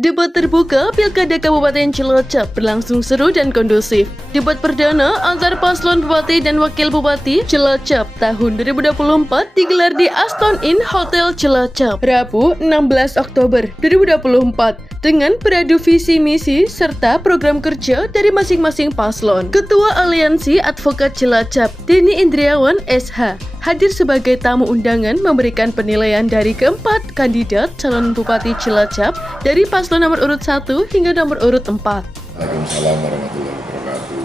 Debat terbuka Pilkada Kabupaten Cilacap berlangsung seru dan kondusif. Debat perdana antar paslon Bupati dan Wakil Bupati Cilacap tahun 2024 digelar di Aston Inn Hotel Cilacap, Rabu 16 Oktober 2024 dengan beradu visi misi serta program kerja dari masing-masing paslon. Ketua Aliansi Advokat Cilacap, Denny Indriawan SH, hadir sebagai tamu undangan memberikan penilaian dari keempat kandidat calon Bupati Cilacap dari paslon nomor urut 1 hingga nomor urut 4. Waalaikumsalam warahmatullahi wabarakatuh.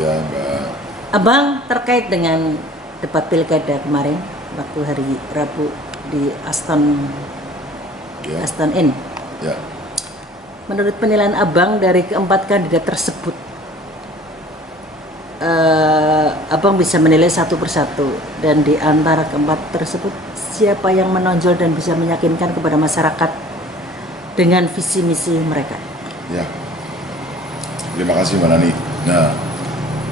Ya, Mbak. Abang, terkait dengan debat pilkada kemarin waktu hari Rabu di Aston Inn. Ya. Menurut penilaian Abang dari keempat kandidat tersebut, Abang bisa menilai satu persatu, dan di antara keempat tersebut siapa yang menonjol dan bisa meyakinkan kepada masyarakat dengan visi misi mereka? Ya. Terima kasih Mbak Nani. Nah,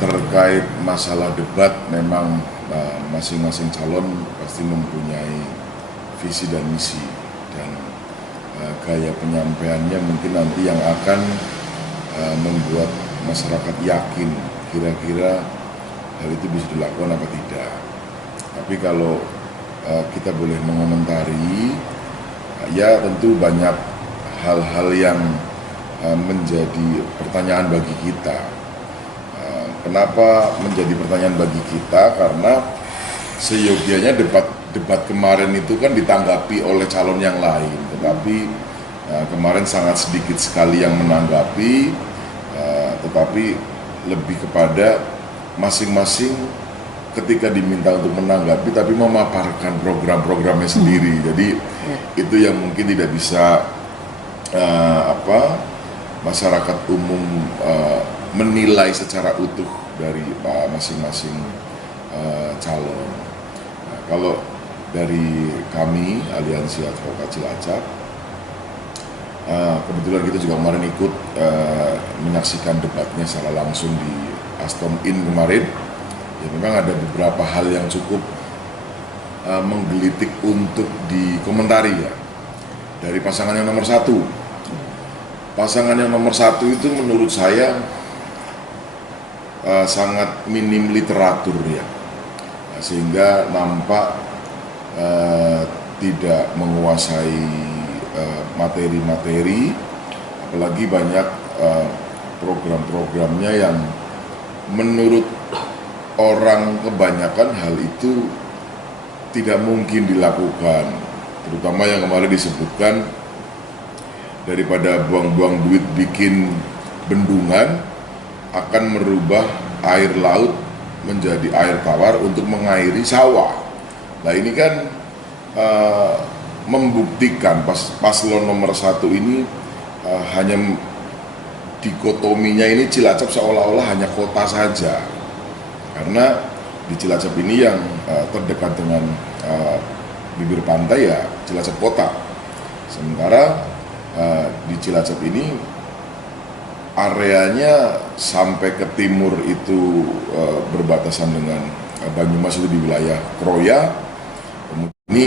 terkait masalah debat, memang masing-masing calon pasti mempunyai visi dan misi, dan gaya penyampaiannya mungkin nanti yang akan membuat masyarakat yakin kira-kira hal itu bisa dilakukan apa tidak. Tapi kalau kita boleh mengomentari, ya tentu banyak hal-hal yang menjadi pertanyaan bagi kita. Kenapa menjadi pertanyaan bagi kita? Karena seyogianya debat kemarin itu kan ditanggapi oleh calon yang lain, tetapi kemarin sangat sedikit sekali yang menanggapi, tetapi lebih kepada masing-masing ketika diminta untuk menanggapi tapi memaparkan program-programnya sendiri. Jadi itu yang mungkin tidak bisa masyarakat umum menilai secara utuh dari masing-masing calon. Nah, kalau dari kami Aliansi Advokat Cilacap, kebetulan kita juga kemarin ikut menyaksikan debatnya secara langsung di Aston Inn kemarin. Ya, memang ada beberapa hal yang cukup menggelitik untuk dikomentari ya. Dari pasangan yang nomor 1. Pasangan yang nomor 1 itu menurut saya sangat minim literatur ya. Sehingga nampak tidak menguasai materi-materi, apalagi banyak program-programnya yang menurut orang kebanyakan hal itu tidak mungkin dilakukan, terutama yang kemarin disebutkan daripada buang-buang duit bikin bendungan akan merubah air laut menjadi air tawar untuk mengairi sawah. Nah ini kan membuktikan paslon nomor 1 ini hanya dikotominya ini Cilacap seolah-olah hanya kota saja, karena di Cilacap ini yang terdekat dengan bibir pantai ya Cilacap kota, sementara di Cilacap ini areanya sampai ke timur itu berbatasan dengan Banyumas, itu di wilayah Kroya. Kemudian ini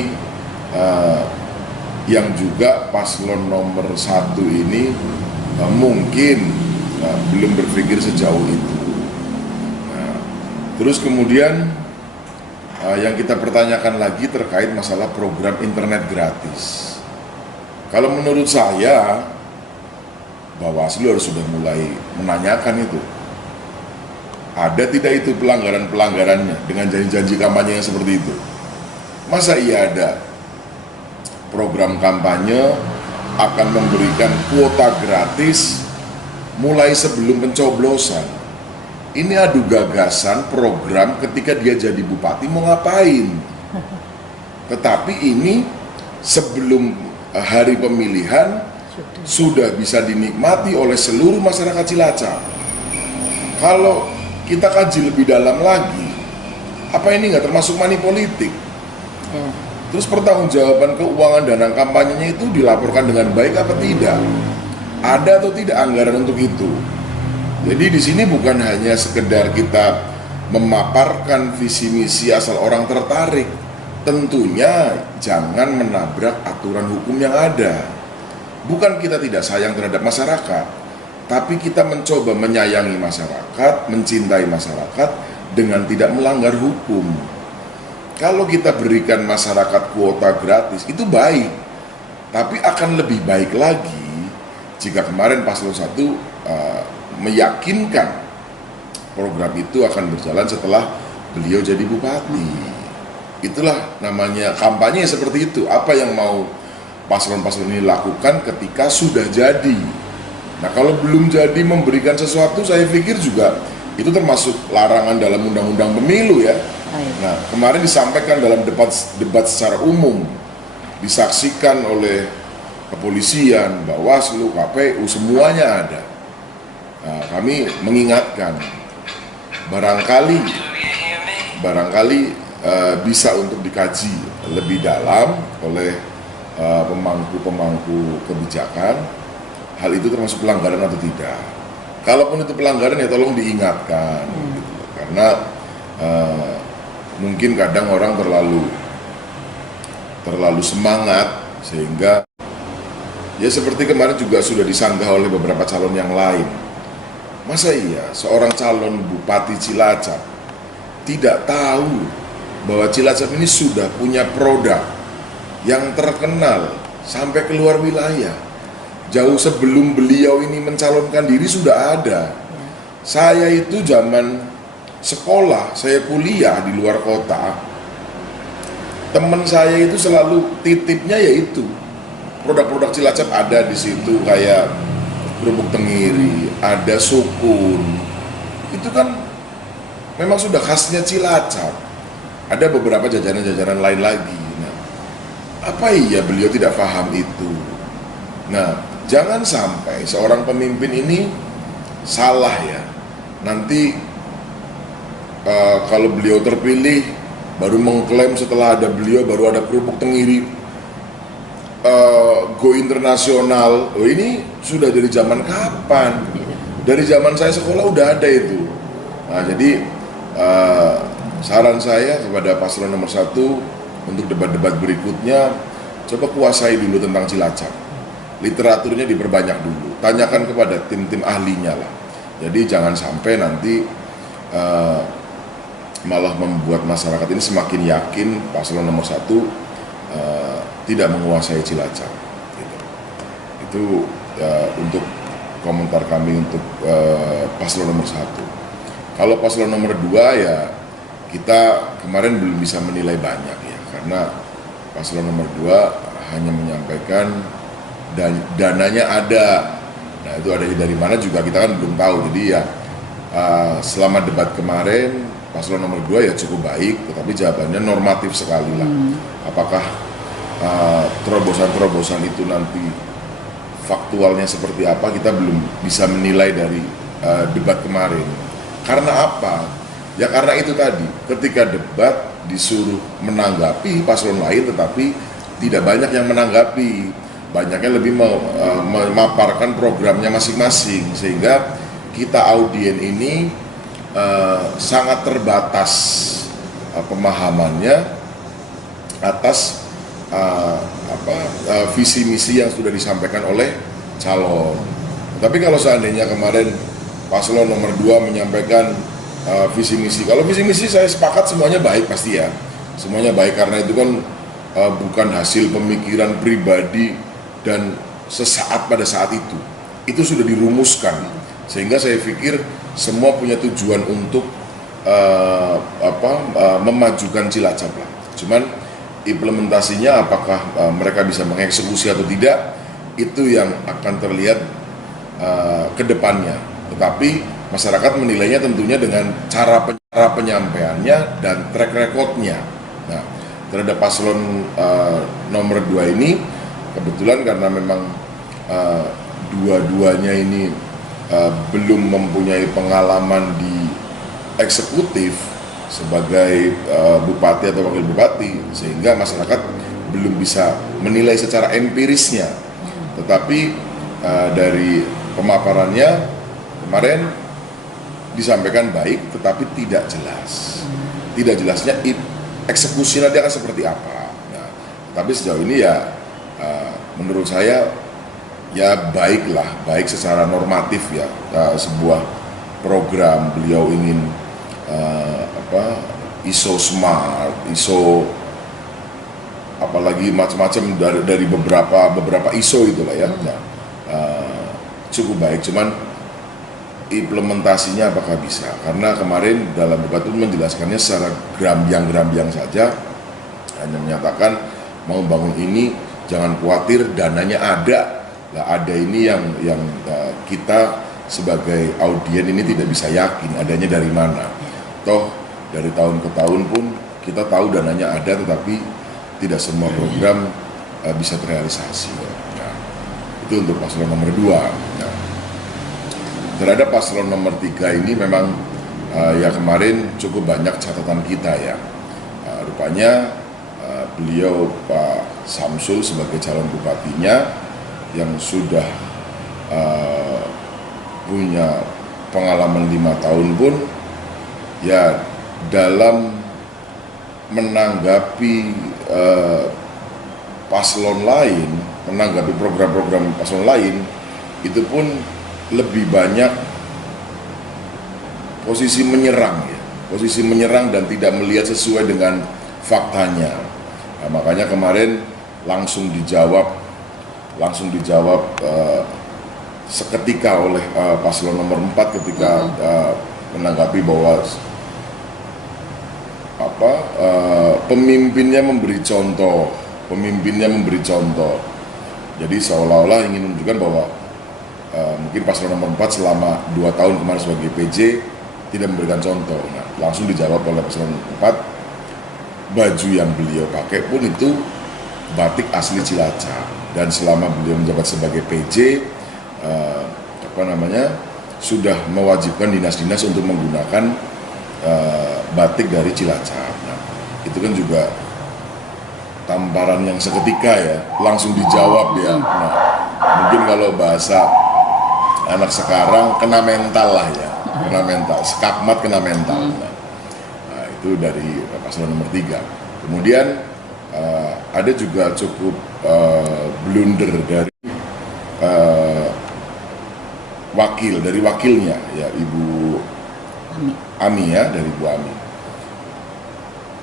yang juga paslon nomor 1 ini mungkin belum berpikir sejauh itu. Nah, terus kemudian yang kita pertanyakan lagi terkait masalah program internet gratis. Kalau menurut saya, Bawaslu harus sudah mulai menanyakan itu. Ada tidak itu pelanggaran-pelanggarannya dengan janji-janji kampanye yang seperti itu? Masa iya ada program kampanye akan memberikan kuota gratis mulai sebelum pencoblosan? Ini adu gagasan program ketika dia jadi bupati mau ngapain. Tetapi ini sebelum hari pemilihan sudah bisa dinikmati oleh seluruh masyarakat Cilacap. Kalau kita kaji lebih dalam lagi, apa ini nggak termasuk money politik? Terus pertanggungjawaban keuangan dana kampanyenya itu dilaporkan dengan baik apa tidak? Ada atau tidak anggaran untuk itu? Jadi di sini bukan hanya sekedar kita memaparkan visi misi asal orang tertarik. Tentunya jangan menabrak aturan hukum yang ada. bukan kita tidak sayang terhadap masyarakat, tapi kita mencoba menyayangi masyarakat, mencintai masyarakat dengan tidak melanggar hukum. Kalau kita berikan masyarakat kuota gratis, itu baik, tapi akan lebih baik lagi jika kemarin Paslon 1 meyakinkan program itu akan berjalan setelah beliau jadi bupati. Itulah namanya kampanye seperti itu. Apa yang mau paslon-paslon ini lakukan ketika sudah jadi. Nah, kalau belum jadi memberikan sesuatu, saya pikir juga itu termasuk larangan dalam undang-undang pemilu ya. Nah, kemarin disampaikan dalam debat secara umum, disaksikan oleh kepolisian, Bawaslu, KPU, semuanya ada. Nah, kami mengingatkan, barangkali bisa untuk dikaji lebih dalam oleh pemangku kebijakan, hal itu termasuk pelanggaran atau tidak. Kalaupun itu pelanggaran ya tolong diingatkan, gitu. Karena mungkin kadang orang terlalu semangat sehingga ya seperti kemarin juga sudah disanggah oleh beberapa calon yang lain. Masa iya seorang calon Bupati Cilacap tidak tahu bahwa Cilacap ini sudah punya produk yang terkenal sampai keluar wilayah. Jauh sebelum beliau ini mencalonkan diri sudah ada. Saya itu zaman sekolah, saya kuliah di luar kota, teman saya itu selalu titipnya yaitu produk-produk Cilacap ada di situ, kayak kerupuk tenggiri, ada sukun. Itu kan memang sudah khasnya Cilacap. Ada beberapa jajanan-jajanan lain lagi. Nah, apa iya beliau tidak paham itu? Nah, jangan sampai seorang pemimpin ini salah ya. Nanti kalau beliau terpilih baru mengklaim setelah ada beliau baru ada kerupuk tenggiri go internasional. Oh, ini sudah dari zaman kapan? Dari zaman saya sekolah udah ada itu. Nah, jadi saran saya kepada paslon nomor 1 untuk debat-debat berikutnya, coba kuasai dulu tentang Cilacap. Literaturnya diperbanyak dulu. Tanyakan kepada tim-tim ahlinya lah. Jadi jangan sampai nanti malah membuat masyarakat ini semakin yakin paslon nomor 1 tidak menguasai Cilacap. Gitu. Itu untuk komentar kami untuk paslon nomor 1. Kalau paslon nomor 2 ya kita kemarin belum bisa menilai banyak ya, karena paslon nomor 2 hanya menyampaikan dananya ada. Nah, itu ada dari mana juga kita kan belum tahu. Jadi ya selama debat kemarin paslon nomor 2 ya cukup baik, tetapi jawabannya normatif sekali lah. Apakah terobosan-terobosan itu nanti faktualnya seperti apa, kita belum bisa menilai dari debat kemarin. Karena apa? Ya karena itu tadi, ketika debat disuruh menanggapi paslon lain tetapi tidak banyak yang menanggapi, banyaknya lebih memaparkan programnya masing-masing, sehingga kita audien ini sangat terbatas pemahamannya atas visi misi yang sudah disampaikan oleh calon. Tapi kalau seandainya kemarin paslon nomor 2 menyampaikan visi misi, kalau visi misi saya sepakat semuanya baik pasti ya, semuanya baik karena itu kan bukan hasil pemikiran pribadi dan sesaat pada saat itu sudah dirumuskan, sehingga saya pikir semua punya tujuan untuk memajukan Cilacap lah. Cuman implementasinya apakah mereka bisa mengeksekusi atau tidak, itu yang akan terlihat ke depannya. Tetapi masyarakat menilainya tentunya dengan cara penyampaiannya dan track recordnya. Nah, terhadap paslon nomor 2 ini kebetulan karena memang dua-duanya ini belum mempunyai pengalaman di eksekutif sebagai bupati atau wakil bupati, sehingga masyarakat belum bisa menilai secara empirisnya. Tetapi dari pemaparannya kemarin disampaikan baik, tetapi tidak jelas. Tidak jelasnya eksekusi nanti akan seperti apa. Nah, tapi sejauh ini ya menurut saya ya baik secara normatif ya, sebuah program beliau ingin ISO smart, ISO apalagi macam-macam dari beberapa ISO itulah ya. Nah, cukup baik, cuman implementasinya apakah bisa? Karena kemarin dalam debat itu menjelaskannya secara gerambiang saja, hanya menyatakan mau bangun ini jangan khawatir, dananya ada. Nah, ada ini yang kita sebagai audien ini tidak bisa yakin adanya dari mana. Toh dari tahun ke tahun pun kita tahu dananya ada, tetapi tidak semua program bisa terrealisasi. Nah, itu untuk paslon nomor 2. Nah, terhadap paslon nomor 3 ini memang ya kemarin cukup banyak catatan kita ya. Rupanya beliau Pak Samsul sebagai calon bupatinya yang sudah punya pengalaman 5 tahun pun ya dalam menanggapi paslon lain, menanggapi program-program paslon lain, itu pun lebih banyak posisi menyerang ya, posisi menyerang dan tidak melihat sesuai dengan faktanya. Nah, makanya kemarin langsung dijawab seketika oleh paslon nomor 4 ketika menanggapi bahwa pemimpinnya memberi contoh. Jadi seolah-olah ingin menunjukkan bahwa mungkin paslon nomor 4 selama 2 tahun kemarin sebagai PJ tidak memberikan contoh. Nah, langsung dijawab oleh paslon 4, baju yang beliau pakai pun itu batik asli Cilacap, dan selama beliau menjabat sebagai PJ sudah mewajibkan dinas-dinas untuk menggunakan batik dari Cilacap. Nah, itu kan juga tamparan yang seketika ya, langsung dijawab ya. Nah, mungkin kalau bahasa anak sekarang kena mental lah ya, kena mental, skakmat kena mental. Nah, itu dari paslon nomor 3. Kemudian ada juga cukup blunder dari wakilnya ya, Ibu Ami ya, dari Bu Ami.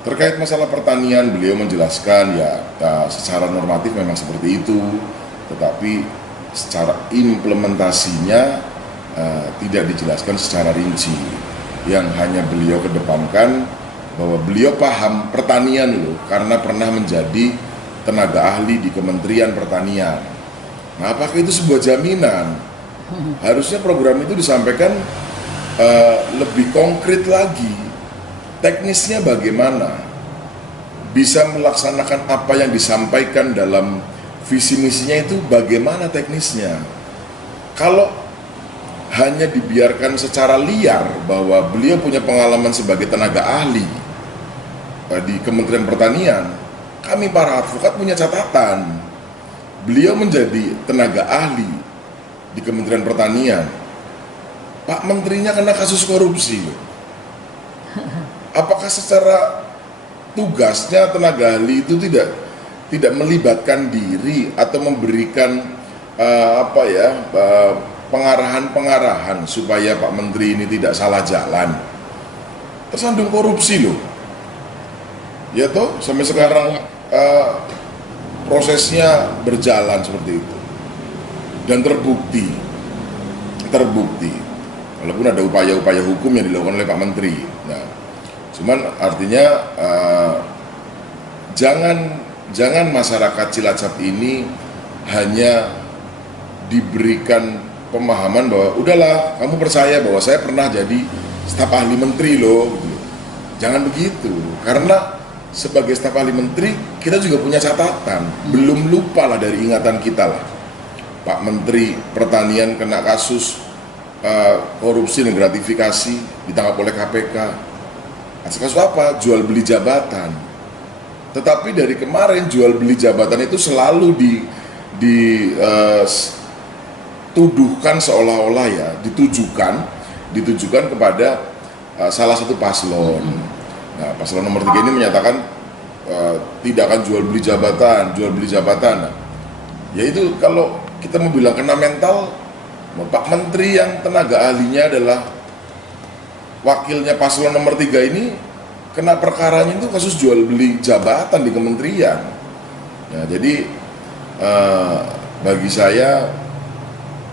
Terkait masalah pertanian, beliau menjelaskan ya secara normatif memang seperti itu, tetapi secara implementasinya tidak dijelaskan secara rinci. Yang hanya beliau kedepankan bahwa beliau paham pertanian loh, karena pernah menjadi tenaga ahli di Kementerian Pertanian. Nah, apakah itu sebuah jaminan? Harusnya program itu disampaikan lebih konkret lagi. Teknisnya bagaimana? Bisa melaksanakan apa yang disampaikan dalam visi misinya itu bagaimana teknisnya? Kalau hanya dibiarkan secara liar bahwa beliau punya pengalaman sebagai tenaga ahli di Kementerian Pertanian, kami para advokat punya catatan. Beliau menjadi tenaga ahli di Kementerian Pertanian, Pak Menterinya kena kasus korupsi. Apakah secara tugasnya tenaga ahli itu tidak melibatkan diri atau memberikan pengarahan supaya Pak Menteri ini tidak salah jalan? Tersandung korupsi loh. Ya toh, sampai sekarang prosesnya berjalan seperti itu. Dan terbukti. Walaupun ada upaya-upaya hukum yang dilakukan oleh Pak Menteri. Nah, cuman artinya jangan masyarakat Cilacap ini hanya diberikan pemahaman bahwa udahlah kamu percaya bahwa saya pernah jadi staf ahli menteri loh. Jangan begitu, karena sebagai staf ahli menteri kita juga punya catatan. Belum lupa lah dari ingatan kita lah, Pak Menteri Pertanian kena kasus korupsi dan gratifikasi, ditangkap oleh KPK. Kasus apa? Jual beli jabatan. Tetapi dari kemarin jual beli jabatan itu selalu dituduhkan seolah-olah ya, ditujukan kepada salah satu paslon. Nah, paslon nomor 3 ini menyatakan tidak akan jual beli jabatan. Nah, yaitu kalau kita mau bilang kena mental, Pak Menteri yang tenaga ahlinya adalah wakilnya paslon nomor 3 ini kena perkaranya itu kasus jual beli jabatan di kementerian. Nah, jadi bagi saya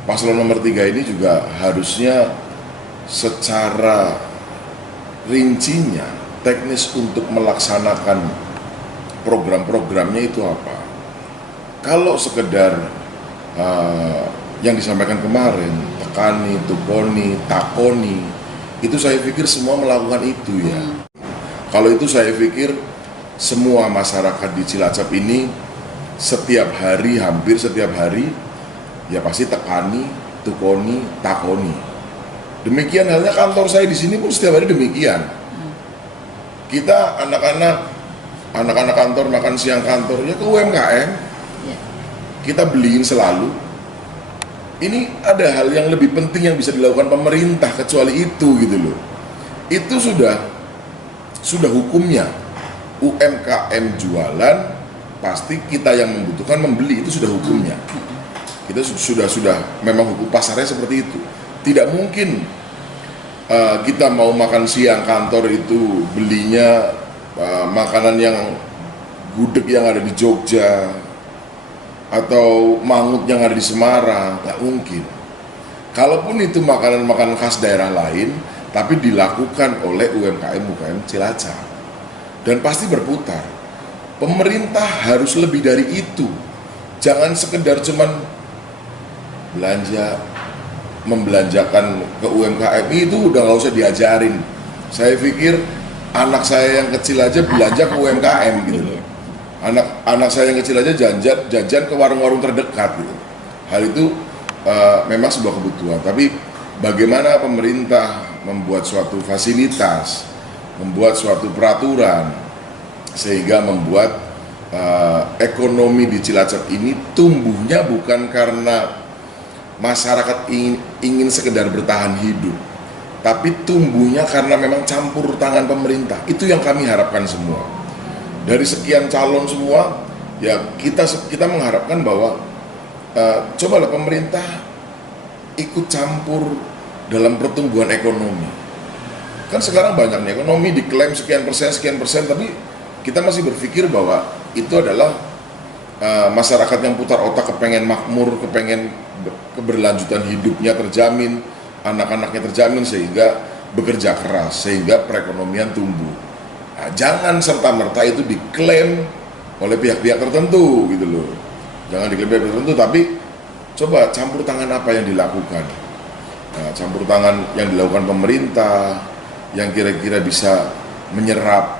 paslon nomor 3 ini juga harusnya secara rincinya, teknis untuk melaksanakan program-programnya itu apa. Kalau sekedar yang disampaikan kemarin, tekani, tukoni, takoni, itu saya pikir semua melakukan itu ya. Kalau itu saya pikir semua masyarakat di Cilacap ini setiap hari, hampir setiap hari, ya pasti tekani, tukoni, takoni. Demikian halnya kantor saya di sini pun setiap hari demikian. Kita anak-anak kantor makan siang kantor ya ke UMKM, kita beliin selalu. Ini ada hal yang lebih penting yang bisa dilakukan pemerintah kecuali itu gitu loh. Itu sudah hukumnya. UMKM jualan, pasti kita yang membutuhkan membeli, itu sudah hukumnya. Kita sudah memang hukum pasarnya seperti itu. Tidak mungkin kita mau makan siang kantor itu belinya makanan yang gudeg yang ada di Jogja atau mangut yang ada di Semarang, nggak mungkin. Kalaupun itu makanan-makanan khas daerah lain, tapi dilakukan oleh UMKM Cilacap dan pasti berputar. Pemerintah harus lebih dari itu. Jangan sekedar cuman membelanjakan ke UMKM, itu udah nggak usah diajarin. Saya pikir anak saya yang kecil aja belanja ke UMKM gitu loh. Anak saya yang kecil aja jajan ke warung-warung terdekat gitu. Hal itu memang sebuah kebutuhan. Tapi bagaimana pemerintah membuat suatu fasilitas, membuat suatu peraturan sehingga membuat ekonomi di Cilacap ini tumbuhnya bukan karena masyarakat ingin sekedar bertahan hidup, tapi tumbuhnya karena memang campur tangan pemerintah. Itu yang kami harapkan semua. Dari sekian calon semua, ya kita mengharapkan bahwa cobalah pemerintah ikut campur dalam pertumbuhan ekonomi. Kan sekarang banyak nih ekonomi diklaim sekian persen, tapi kita masih berpikir bahwa itu adalah masyarakat yang putar otak, kepengen makmur, kepengen keberlanjutan hidupnya terjamin, anak-anaknya terjamin, sehingga bekerja keras, sehingga perekonomian tumbuh. Nah, jangan serta-merta itu diklaim oleh pihak-pihak tertentu gitu loh. Jangan diklaim pihak tertentu, tapi coba campur tangan apa yang dilakukan. Nah, campur tangan yang dilakukan pemerintah, yang kira-kira bisa menyerap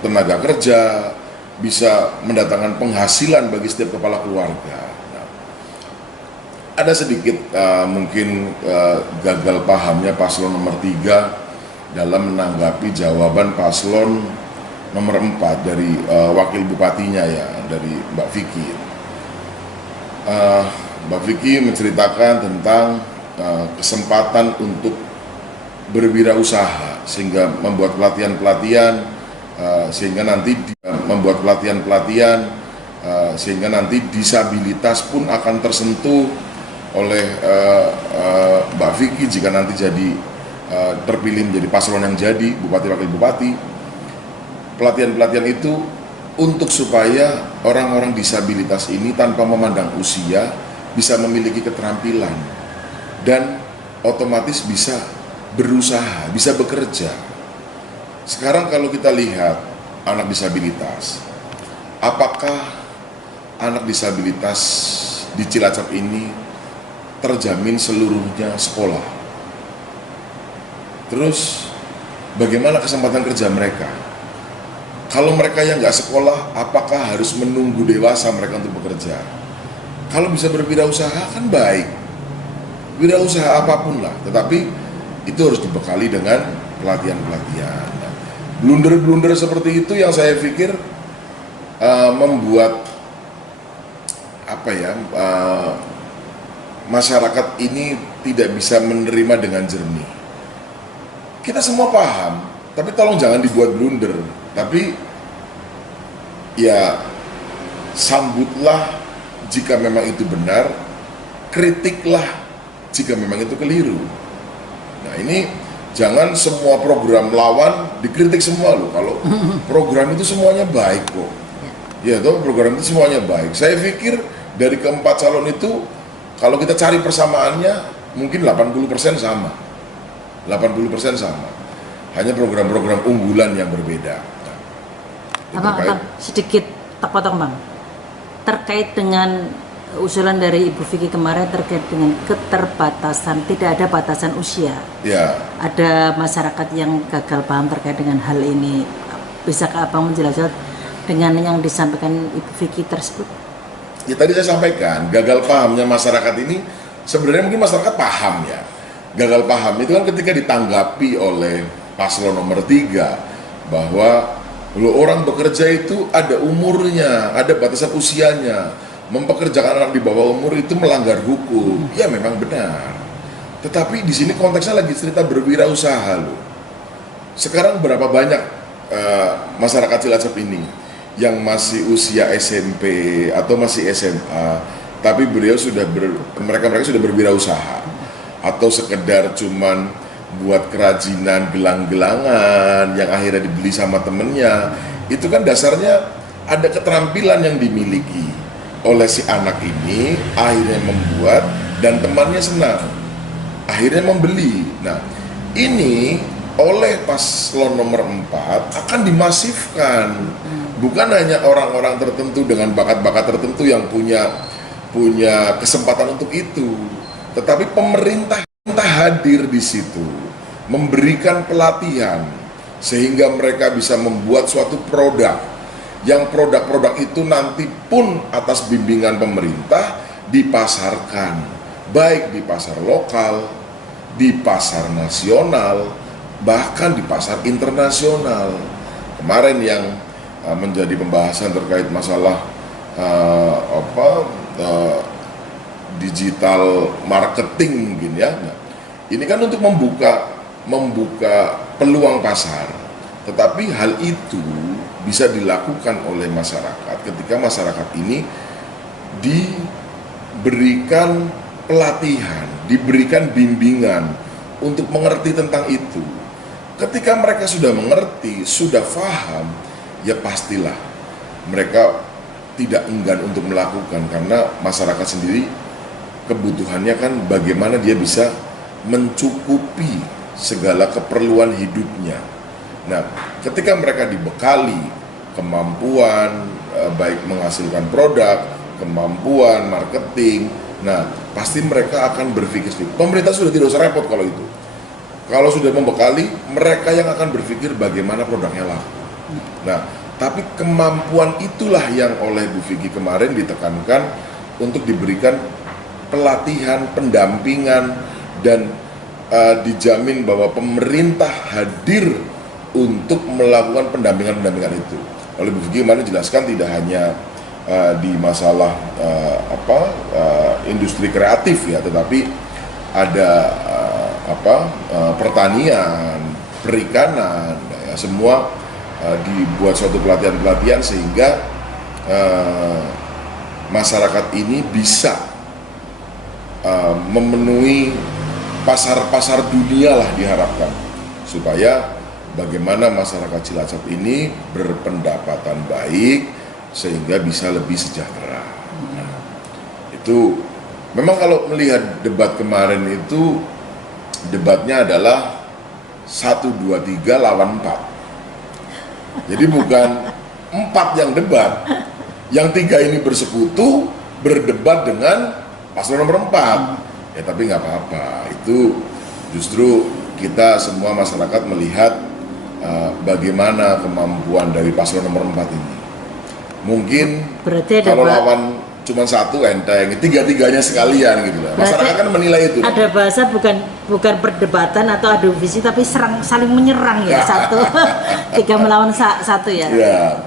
tenaga kerja, bisa mendatangkan penghasilan bagi setiap kepala keluarga. Nah, ada sedikit mungkin gagal pahamnya paslon nomor 3 dalam menanggapi jawaban paslon nomor 4 dari wakil bupatinya ya, dari Mbak Vicky. Mbak Vicky menceritakan tentang kesempatan untuk berwirausaha, sehingga membuat pelatihan-pelatihan sehingga nanti disabilitas pun akan tersentuh oleh Mbak Vicky jika nanti jadi terpilih menjadi paslon yang jadi bupati wakil bupati. Pelatihan-pelatihan itu untuk supaya orang-orang disabilitas ini tanpa memandang usia bisa memiliki keterampilan dan otomatis bisa berusaha, bisa bekerja. Sekarang kalau kita lihat anak disabilitas, apakah anak disabilitas di Cilacap ini terjamin seluruhnya sekolah? Terus bagaimana kesempatan kerja mereka? Kalau mereka yang nggak sekolah, apakah harus menunggu dewasa mereka untuk bekerja? Kalau bisa berwirausaha kan baik, wirausaha apapun lah, tetapi itu harus dibekali dengan pelatihan-pelatihan. Blunder-blunder seperti itu yang saya pikir membuat masyarakat ini tidak bisa menerima dengan jernih. Kita semua paham, tapi tolong jangan dibuat blunder. Tapi ya sambutlah jika memang itu benar, kritiklah jika memang itu keliru. Nah ini jangan semua program lawan dikritik semua loh. Kalau program itu semuanya baik kok. Ya toh, program itu semuanya baik. Saya pikir dari keempat calon itu kalau kita cari persamaannya mungkin 80% sama. 80% sama. Hanya program-program unggulan yang berbeda. Nah, Abang, sedikit tak potong Bang. Terkait dengan usulan dari Ibu Vicky kemarin terkait dengan keterbatasan, tidak ada batasan usia. Ya. Ada masyarakat yang gagal paham terkait dengan hal ini. Bisakah Abang menjelaskan dengan yang disampaikan Ibu Vicky tersebut? Ya tadi saya sampaikan, gagal pahamnya masyarakat ini sebenarnya mungkin masyarakat paham ya. Gagal paham itu kan ketika ditanggapi oleh paslon nomor 3 bahwa orang bekerja itu ada umurnya, ada batasan usianya. Mempekerjakan anak di bawah umur itu melanggar hukum. Ya memang benar. Tetapi di sini konteksnya lagi cerita berwirausaha loh. Sekarang berapa banyak masyarakat Cilacap ini yang masih usia SMP atau masih SMA, tapi beliau sudah mereka sudah berwirausaha atau sekedar cuman buat kerajinan gelang-gelangan yang akhirnya dibeli sama temennya. Itu kan dasarnya ada keterampilan yang dimiliki oleh si anak ini, akhirnya membuat dan temannya senang, akhirnya membeli. Nah ini oleh paslon nomor 4 akan dimasifkan, bukan hanya orang-orang tertentu dengan bakat-bakat tertentu yang punya kesempatan untuk itu, tetapi pemerintah hadir di situ, memberikan pelatihan sehingga mereka bisa membuat suatu produk, yang produk-produk itu nanti pun atas bimbingan pemerintah dipasarkan, baik di pasar lokal, di pasar nasional, bahkan di pasar internasional. Kemarin yang menjadi pembahasan terkait masalah digital marketing mungkin ya. Nah, ini kan untuk membuka peluang pasar, tetapi hal itu bisa dilakukan oleh masyarakat ketika masyarakat ini diberikan pelatihan, diberikan bimbingan untuk mengerti tentang itu. Ketika mereka sudah mengerti, sudah paham, ya pastilah mereka tidak enggan untuk melakukan, karena masyarakat sendiri kebutuhannya kan bagaimana dia bisa mencukupi segala keperluan hidupnya. Nah, ketika mereka dibekali kemampuan baik menghasilkan produk, kemampuan marketing, nah pasti mereka akan berpikir. Pemerintah sudah tidak usah repot kalau itu. Kalau sudah membekali, mereka yang akan berpikir bagaimana produknya laku. Nah, tapi kemampuan itulah yang oleh Bu Vicky kemarin ditekankan untuk diberikan pelatihan, pendampingan, dan dijamin bahwa pemerintah hadir untuk melakukan pendampingan itu. Oleh Bu Vicky kemarin jelaskan tidak hanya di masalah industri kreatif ya, tetapi ada pertanian, perikanan, ya, semua dibuat suatu pelatihan-pelatihan sehingga masyarakat ini bisa memenuhi pasar-pasar dunia lah diharapkan, supaya bagaimana masyarakat Cilacap ini berpendapatan baik sehingga bisa lebih sejahtera. Nah, itu memang kalau melihat debat kemarin itu debatnya adalah 1, 2, 3 lawan 4. Jadi bukan 4 yang debat, yang 3 ini bersekutu berdebat dengan paslon nomor 4. Ya tapi nggak apa-apa, itu justru kita semua masyarakat melihat bagaimana kemampuan dari paslon nomor 4 ini. Mungkin kalau lawan cuma 1 enteng, 3-3-nya sekalian gitu lah. Masyarakat kan menilai itu. Ada bahasa bukan perdebatan atau adu visi, tapi saling menyerang ya. 1 3 melawan 1 ya.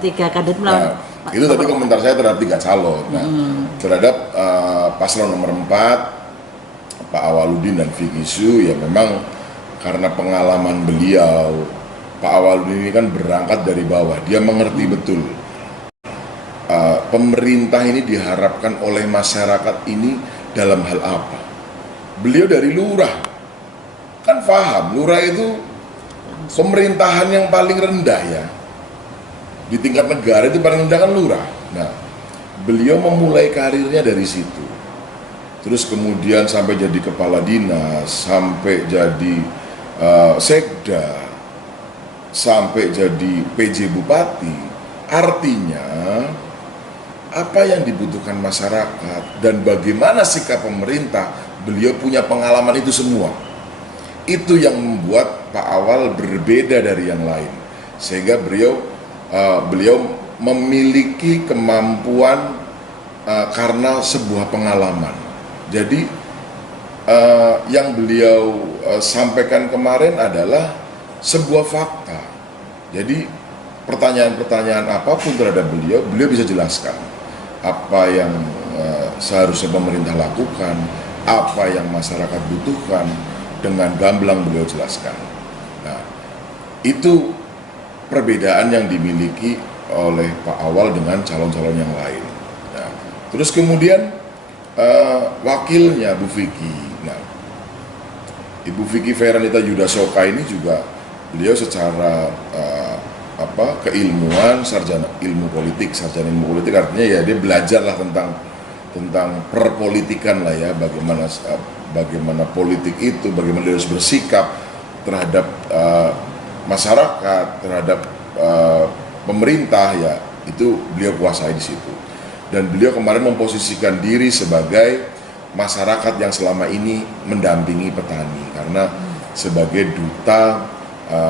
3 kandidat melawan. Nah, itu tadi komentar saya terhadap 3 calon. Nah, terhadap paslon nomor 4 Pak Awaludin dan Vicky Su, ya memang karena pengalaman beliau, Pak Awaludin ini kan berangkat dari bawah, dia mengerti betul pemerintah ini diharapkan oleh masyarakat ini dalam hal apa. Beliau dari lurah, kan paham, lurah itu pemerintahan yang paling rendah ya. Di tingkat negara itu paling rendah kan lurah. Nah, beliau memulai karirnya dari situ. Terus kemudian sampai jadi kepala dinas, sampai jadi sekda, sampai jadi PJ Bupati. Artinya apa yang dibutuhkan masyarakat dan bagaimana sikap pemerintah, beliau punya pengalaman itu semua. Itu yang membuat Pak Awal berbeda dari yang lain, sehingga beliau memiliki kemampuan karena sebuah pengalaman. Jadi yang beliau sampaikan kemarin adalah sebuah fakta. Jadi pertanyaan-pertanyaan apapun terhadap beliau bisa jelaskan apa yang seharusnya pemerintah lakukan, apa yang masyarakat butuhkan, dengan gamblang beliau jelaskan. Nah, itu perbedaan yang dimiliki oleh Pak Awal dengan calon-calon yang lain. Nah, terus kemudian wakilnya Bu Vicky. Nah, Ibu Vicky Feranita Yudasoka ini juga beliau secara keilmuan, sarjana ilmu politik, artinya ya dia belajar lah tentang perpolitikan lah ya, bagaimana politik itu, bagaimana dia harus bersikap terhadap masyarakat, terhadap pemerintah ya, itu beliau kuasai di situ. Dan beliau kemarin memposisikan diri sebagai masyarakat yang selama ini mendampingi petani, karena sebagai duta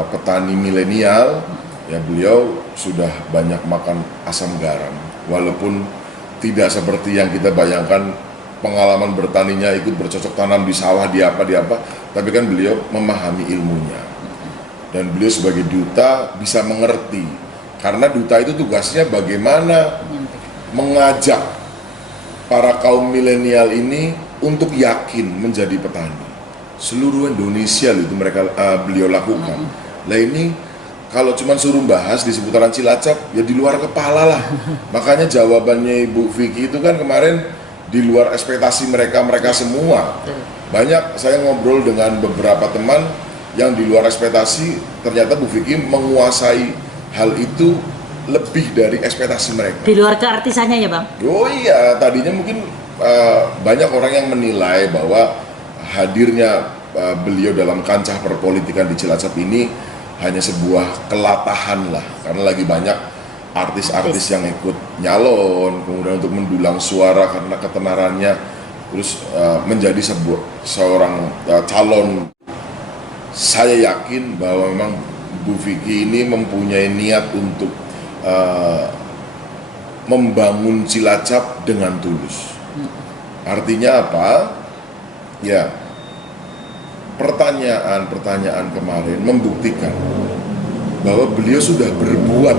petani milenial ya, beliau sudah banyak makan asam garam, walaupun tidak seperti yang kita bayangkan pengalaman bertaninya ikut bercocok tanam di sawah, di apa, tapi kan beliau memahami ilmunya. Dan beliau sebagai duta bisa mengerti, karena duta itu tugasnya bagaimana mengajak para kaum milenial ini untuk yakin menjadi petani. Seluruh Indonesia itu beliau lakukan. Lah ini kalau cuma suruh bahas di seputaran Cilacap, ya di luar kepala lah. Makanya jawabannya Ibu Vicky itu kan kemarin di luar ekspektasi mereka semua. Banyak saya ngobrol dengan beberapa teman yang di luar ekspektasi, ternyata Bu Vicky menguasai hal itu lebih dari ekspektasi mereka. Di luar keartisannya ya Bang? Oh iya, tadinya mungkin banyak orang yang menilai bahwa hadirnya beliau dalam kancah perpolitikan di Cilacap ini hanya sebuah kelatahan lah, karena lagi banyak artis-artis yang ikut nyalon, kemudian untuk mendulang suara karena ketenarannya, terus menjadi seorang calon. Saya yakin bahwa memang Bu Vicky ini mempunyai niat untuk membangun Cilacap dengan tulus. Artinya apa? Ya, pertanyaan kemarin membuktikan bahwa beliau sudah berbuat.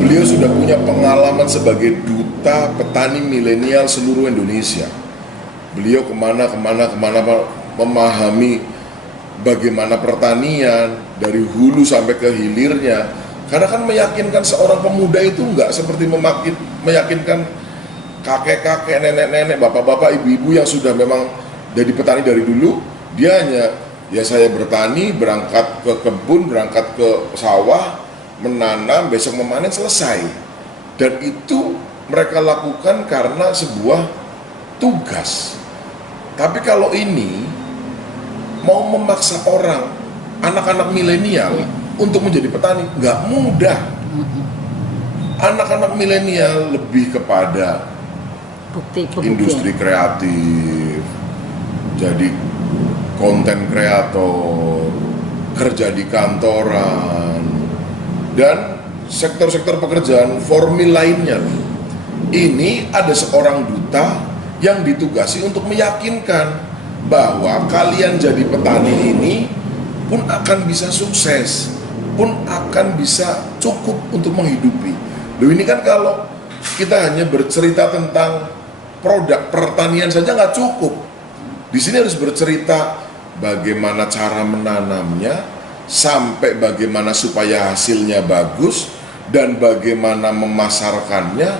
Beliau sudah punya pengalaman sebagai duta petani milenial seluruh Indonesia. Beliau kemana memahami bagaimana pertanian dari hulu sampai ke hilirnya. Karena kan meyakinkan seorang pemuda itu enggak seperti meyakinkan kakek-kakek, nenek-nenek, bapak-bapak, ibu-ibu yang sudah memang jadi petani dari dulu. Dia hanya, ya saya bertani, berangkat ke kebun, berangkat ke sawah, menanam, besok memanen, selesai. Dan itu mereka lakukan karena sebuah tugas. Tapi kalau ini mau memaksa orang, anak-anak milenial untuk menjadi petani, nggak mudah. Anak-anak milenial lebih kepada industri kreatif, jadi konten kreator, kerja di kantoran, dan sektor-sektor pekerjaan formal lainnya. Ini ada seorang duta yang ditugasi untuk meyakinkan bahwa kalian jadi petani ini pun akan bisa sukses, pun akan bisa cukup untuk menghidupi. Loh, ini kan kalau kita hanya bercerita tentang produk pertanian saja nggak cukup. Di sini harus bercerita bagaimana cara menanamnya, sampai bagaimana supaya hasilnya bagus, dan bagaimana memasarkannya,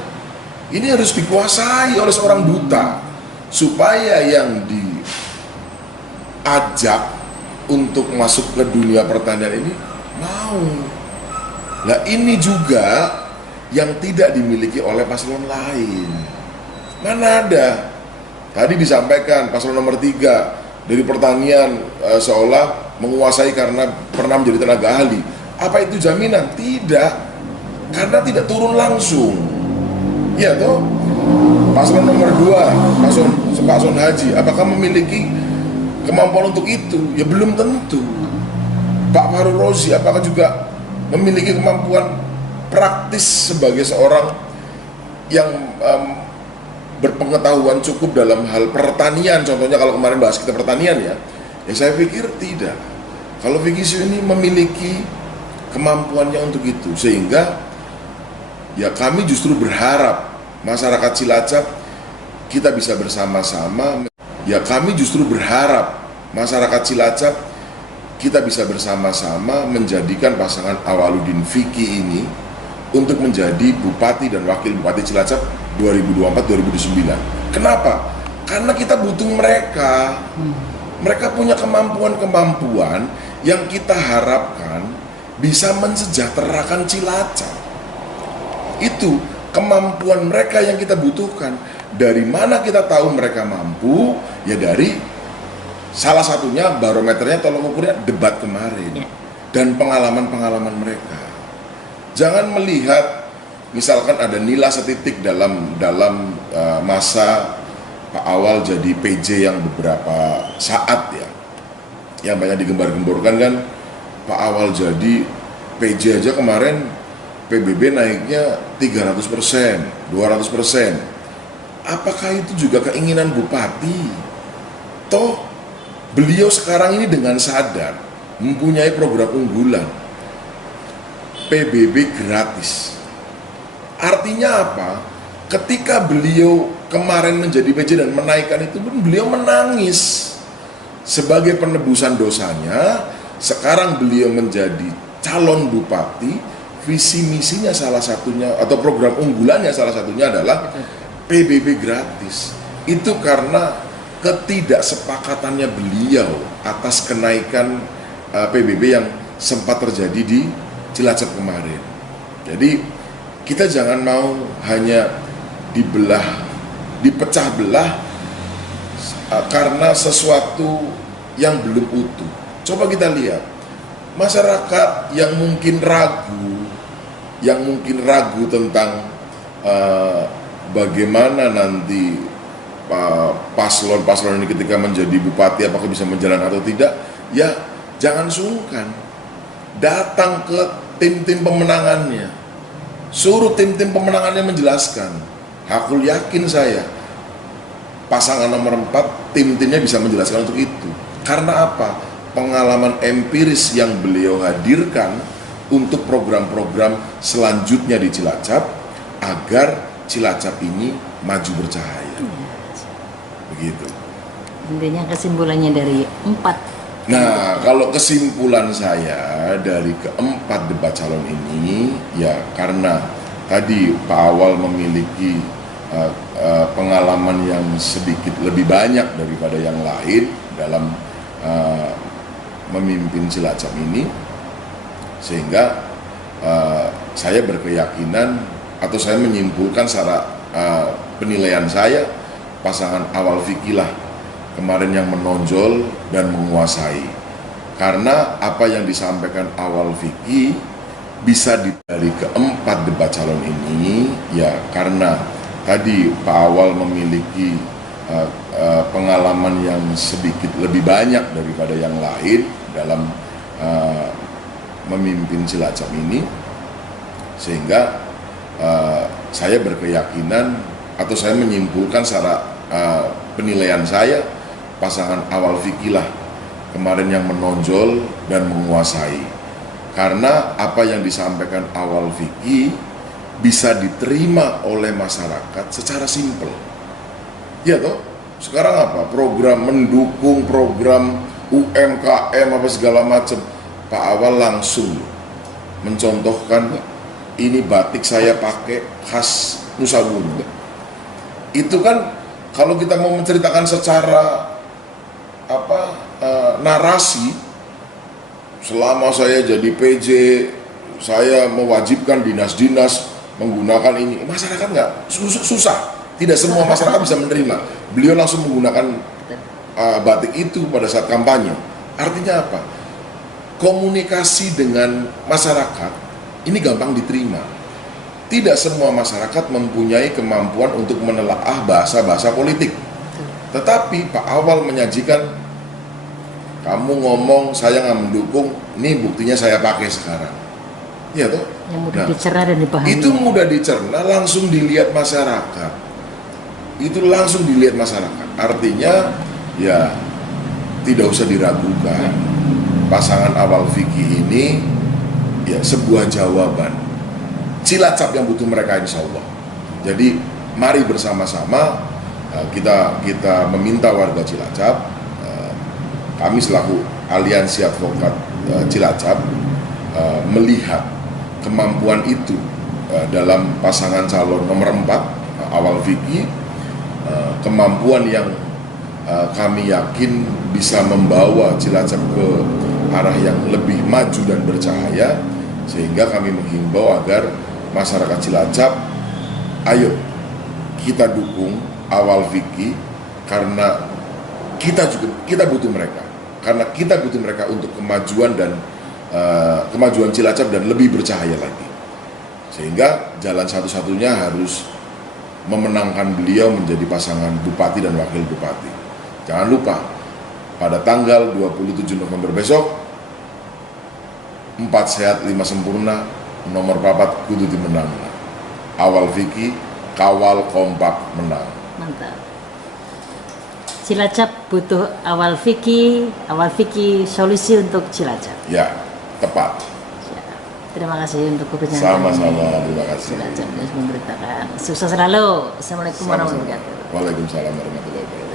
ini harus dikuasai oleh seorang duta supaya yang diajak untuk masuk ke dunia pertanian ini mau. Nah, ini juga yang tidak dimiliki oleh paslon lain. Mana ada? Tadi disampaikan paslon nomor 3 dari pertanian seolah menguasai karena pernah menjadi tenaga ahli. Apa itu jaminan? Tidak, karena tidak turun langsung. Ya toh. Paslon nomor 2, paslon haji, apakah memiliki kemampuan untuk itu? Ya belum tentu. Pak Fahrul Razi apakah juga memiliki kemampuan praktis sebagai seorang yang berpengetahuan cukup dalam hal pertanian? Contohnya kalau kemarin bahas kita pertanian ya saya pikir tidak. Kalau Vicky Sio ini memiliki kemampuannya untuk itu, sehingga ya kami justru berharap masyarakat Cilacap kita bisa bersama-sama. Ya kami justru berharap masyarakat Cilacap kita bisa bersama-sama menjadikan pasangan Awaludin Vicky ini untuk menjadi Bupati dan Wakil Bupati Cilacap 2024-2029. Kenapa? Karena kita butuh mereka. Mereka punya kemampuan-kemampuan yang kita harapkan bisa mensejahterakan Cilacap. Itu kemampuan mereka yang kita butuhkan. Dari mana kita tahu mereka mampu? Ya dari salah satunya barometernya, tolong ukurnya debat kemarin dan pengalaman-pengalaman mereka. Jangan melihat misalkan ada nilai setitik dalam masa Pak Awal jadi PJ yang beberapa saat ya, yang banyak digembar-gemborkan kan. Pak Awal jadi PJ aja kemarin PBB naiknya 300%, 200%. Apakah itu juga keinginan Bupati? Toh beliau sekarang ini dengan sadar mempunyai program unggulan PBB gratis. Artinya apa? Ketika beliau kemarin menjadi PJ dan menaikkan itu pun beliau menangis sebagai penebusan dosanya. Sekarang beliau menjadi calon bupati, visi misinya salah satunya atau program unggulannya salah satunya adalah PBB gratis. Itu karena ketidaksepakatannya beliau atas kenaikan PBB yang sempat terjadi di Cilacap kemarin. Jadi kita jangan mau hanya dipecah belah karena sesuatu yang belum utuh. Coba kita lihat masyarakat yang mungkin ragu tentang bagaimana nanti paslon ini ketika menjadi bupati apakah bisa menjalankan atau tidak. Ya jangan sungkan, datang ke tim-tim pemenangannya, suruh tim-tim pemenangannya menjelaskan. Aku yakin saya pasangan nomor 4 tim-timnya bisa menjelaskan untuk itu. Karena apa? Pengalaman empiris yang beliau hadirkan untuk program-program selanjutnya di Cilacap agar Cilacap ini maju bercahaya. Begitu. Intinya kesimpulannya dari 4. Nah, kalau kesimpulan saya dari keempat debat calon ini, ya karena tadi Pak Awal memiliki pengalaman yang sedikit lebih banyak daripada yang lain dalam memimpin Cilacap ini, sehingga saya berkeyakinan atau saya menyimpulkan secara penilaian saya, pasangan Awal Vicky lah kemarin yang menonjol dan menguasai. Karena apa yang disampaikan Awal Vicky bisa dari keempat debat calon ini, ya karena tadi Pak Awal memiliki pengalaman yang sedikit lebih banyak daripada yang lain dalam memimpin Cilacap ini, sehingga saya berkeyakinan atau saya menyimpulkan secara penilaian saya, pasangan Awal Vicky lah kemarin yang menonjol dan menguasai. Karena apa yang disampaikan Awal Vicky bisa diterima oleh masyarakat secara simpel. Ya toh, sekarang apa? Program mendukung program UMKM apa segala macam. Pak Awal langsung mencontohkan ini batik saya pakai khas Nusa Gunung. Itu kan kalau kita mau menceritakan secara narasi, selama saya jadi PJ, saya mewajibkan dinas-dinas menggunakan ini, masyarakat nggak susah. Tidak semua masyarakat bisa menerima. Beliau langsung menggunakan batik itu pada saat kampanye. Artinya apa? Komunikasi dengan masyarakat ini gampang diterima. Tidak semua masyarakat mempunyai kemampuan untuk menelaah bahasa-bahasa politik. Tetapi Pak Awal menyajikan, kamu ngomong saya nggak mendukung, ini buktinya saya pakai sekarang. Iya toh? Yang mudah dicerna dan dipahami. Itu mudah dicerna, langsung dilihat masyarakat. Itu langsung dilihat masyarakat. Artinya ya tidak usah diragukan. Pasangan Awal Vicky ini ya sebuah jawaban. Cilacap yang butuh mereka insya Allah. Jadi mari bersama-sama kita meminta warga Cilacap, kami selaku Aliansi Advokat Cilacap melihat kemampuan itu dalam pasangan calon nomor 4 Awal Vicky, kemampuan yang kami yakin bisa membawa Cilacap ke arah yang lebih maju dan bercahaya, sehingga kami menghimbau agar masyarakat Cilacap, ayo kita dukung Awal Vicky karena kita butuh mereka, karena kita butuh mereka untuk kemajuan dan kemajuan Cilacap dan lebih bercahaya lagi. Sehingga jalan satu-satunya harus memenangkan beliau menjadi pasangan bupati dan wakil bupati. Jangan lupa pada tanggal 27 November besok, 4 sehat 5 sempurna, nomor 4 kudu dimenang. Awal Vicky, kawal kompak menang. Mantap. Cilacap butuh Awal Vicky solusi untuk Cilacap. Ya, tepat. Terima kasih untuk kebersamaan. Sama-sama, terima kasih. Cilacap harus memberitakan. Sukses selalu. Assalamualaikum warahmatullahi wabarakatuh. Waalaikumsalam warahmatullahi wabarakatuh.